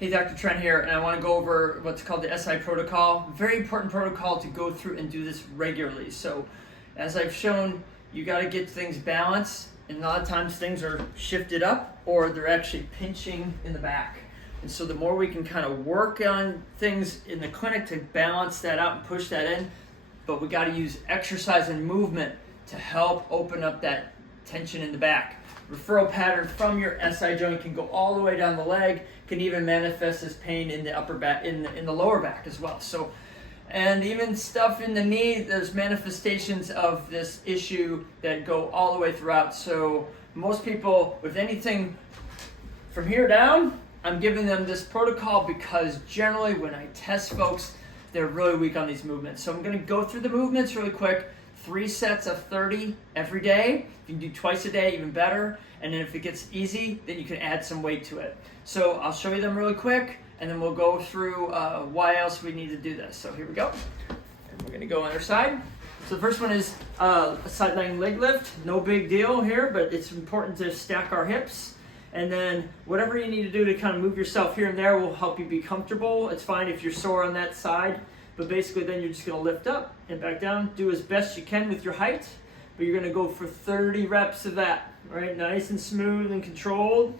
Hey, Dr. Trent here, and I want to go over what's called the SI protocol. Very important protocol to go through and do this regularly. So, as I've shown, you got to get things balanced, and a lot of times things are shifted up or they're actually pinching in the back. And so the more we can kind of work on things in the clinic to balance that out and push that in, but we got to use exercise and movement to help open up that tension in the back. Referral pattern from your SI joint can go all the way down the leg, can even manifest as pain in the upper back, in the lower back as well. So, and even stuff in the knee, there's manifestations of this issue that go all the way throughout. So most people with anything from here down, I'm giving them this protocol because generally when I test folks, they're really weak on these movements. So I'm going to go through the movements really quick. 3 sets of 30 every day. If you can do twice a day, even better. And then if it gets easy, then you can add some weight to it. So I'll show you them really quick, and then we'll go through why else we need to do this. So here we go. And we're going to go on our side. So the first one is a side-lying leg lift. No big deal here, but it's important to stack our hips. And then whatever you need to do to kind of move yourself here and there will help you be comfortable. It's fine if you're sore on that side. But basically then you're just going to lift up and back down. Do as best you can with your height. But you're going to go for 30 reps of that. Right? Nice and smooth and controlled.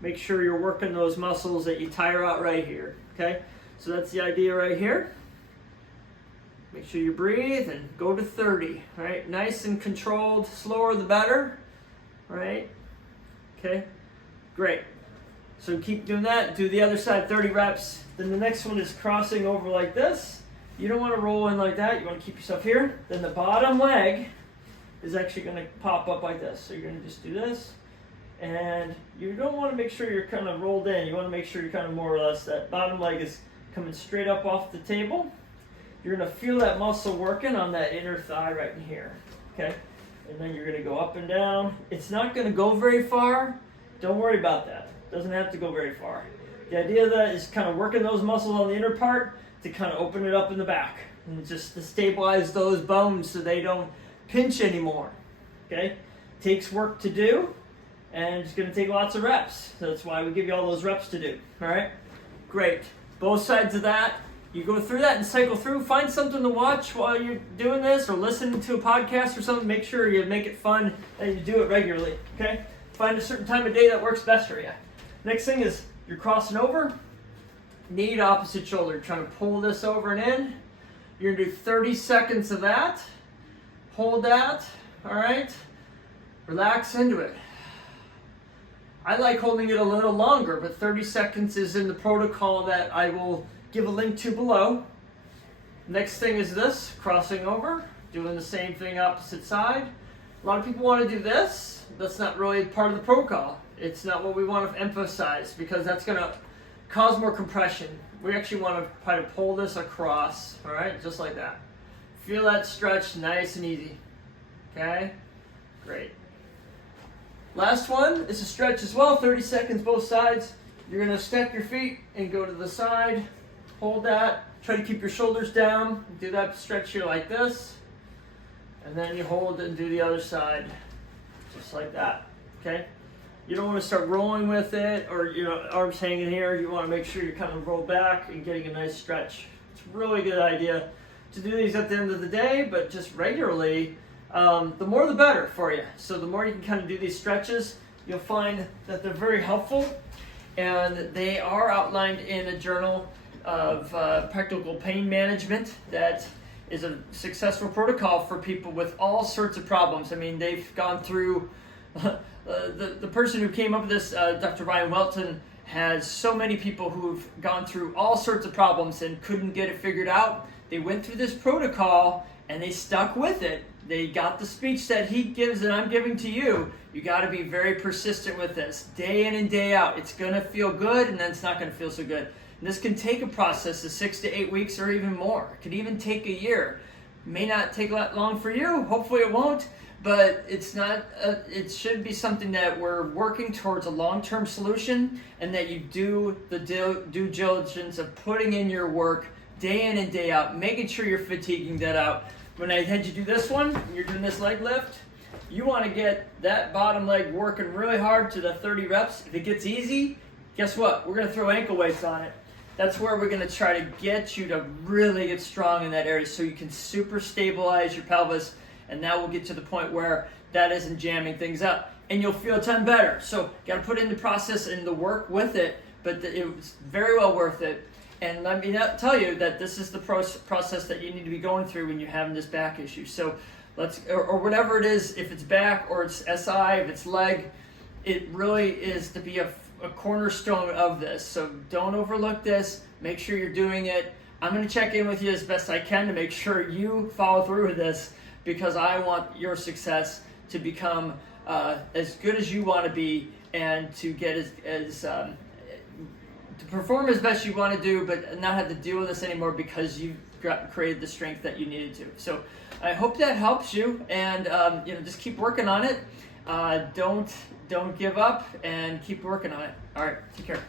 Make sure you're working those muscles that you tire out right here. Okay? So that's the idea right here. Make sure you breathe and go to 30. Right? Nice and controlled. Slower the better. Right? Okay? Great. So keep doing that. Do the other side 30 reps. Then the next one is crossing over like this. You don't want to roll in like that. You want to keep yourself here. Then the bottom leg is actually going to pop up like this. So you're going to just do this. And you don't want to make sure you're kind of rolled in. You want to make sure you're kind of more or less that bottom leg is coming straight up off the table. You're going to feel that muscle working on that inner thigh right in here. Okay? And then you're going to go up and down. It's not going to go very far. Don't worry about that. Doesn't have to go very far. The idea of that is kind of working those muscles on the inner part to kind of open it up in the back and just to stabilize those bones so they don't pinch anymore. Okay? Takes work to do, and it's going to take lots of reps. So that's why we give you all those reps to do. All right? Great. Both sides of that. You go through that and cycle through. Find something to watch while you're doing this or listening to a podcast or something. Make sure you make it fun and you do it regularly. Okay? Find a certain time of day that works best for you. Next thing is you're crossing over, knee to opposite shoulder, trying to pull this over and in. You're going to do 30 seconds of that. Hold that, all right? Relax into it. I like holding it a little longer, but 30 seconds is in the protocol that I will give a link to below. Next thing is this, crossing over, doing the same thing opposite side. A lot of people want to do this. That's not really part of the protocol. It's not what we want to emphasize because that's going to cause more compression. We actually want to try to pull this across, all right, just like that. Feel that stretch nice and easy, okay? Great. Last one is a stretch as well, 30 seconds both sides. You're going to stack your feet and go to the side, hold that, try to keep your shoulders down, do that stretch here like this, and then you hold it and do the other side, just like that, okay? You don't want to start rolling with it or arms hanging here. You want to make sure you kind of roll back and getting a nice stretch. It's a really good idea to do these at the end of the day, but just regularly, the more the better for you. So the more you can kind of do these stretches, you'll find that they're very helpful, and they are outlined in a journal of practical pain management that is a successful protocol for people with all sorts of problems. I mean, they've gone through the person who came up with this, Dr. Whelton, has so many people who've gone through all sorts of problems and couldn't get it figured out. They went through this protocol and they stuck with it. They got the speech that he gives and I'm giving to you. You got to be very persistent with this, day in and day out. It's going to feel good and then it's not going to feel so good. And this can take a process of 6 to 8 weeks or even more. It could even take a year. May not take that long for you. Hopefully it won't. But it's not. It should be something that we're working towards a long-term solution, and that you do the due diligence of putting in your work day in and day out, making sure you're fatiguing that out. When I had you do this one, and you're doing this leg lift, you want to get that bottom leg working really hard to the 30 reps. If it gets easy, guess what? We're going to throw ankle weights on it. That's where we're going to try to get you to really get strong in that area so you can super stabilize your pelvis, and now we'll get to the point where that isn't jamming things up, and you'll feel a ton better. So got to put in the process and the work with it, but it was very well worth it. And let me tell you that this is the process that you need to be going through when you're having this back issue. So or whatever it is, if it's back or it's SI, if it's leg, it really is to be a cornerstone of this. So don't overlook this. Make sure you're doing it. I'm going to check in with you as best I can to make sure you follow through with this, because I want your success to become as good as you want to be, and to get to perform as best you want to do, but not have to deal with this anymore because you've created the strength that you needed to. So I hope that helps you, and just keep working on it. Don't give up, and keep working on it. All right, take care.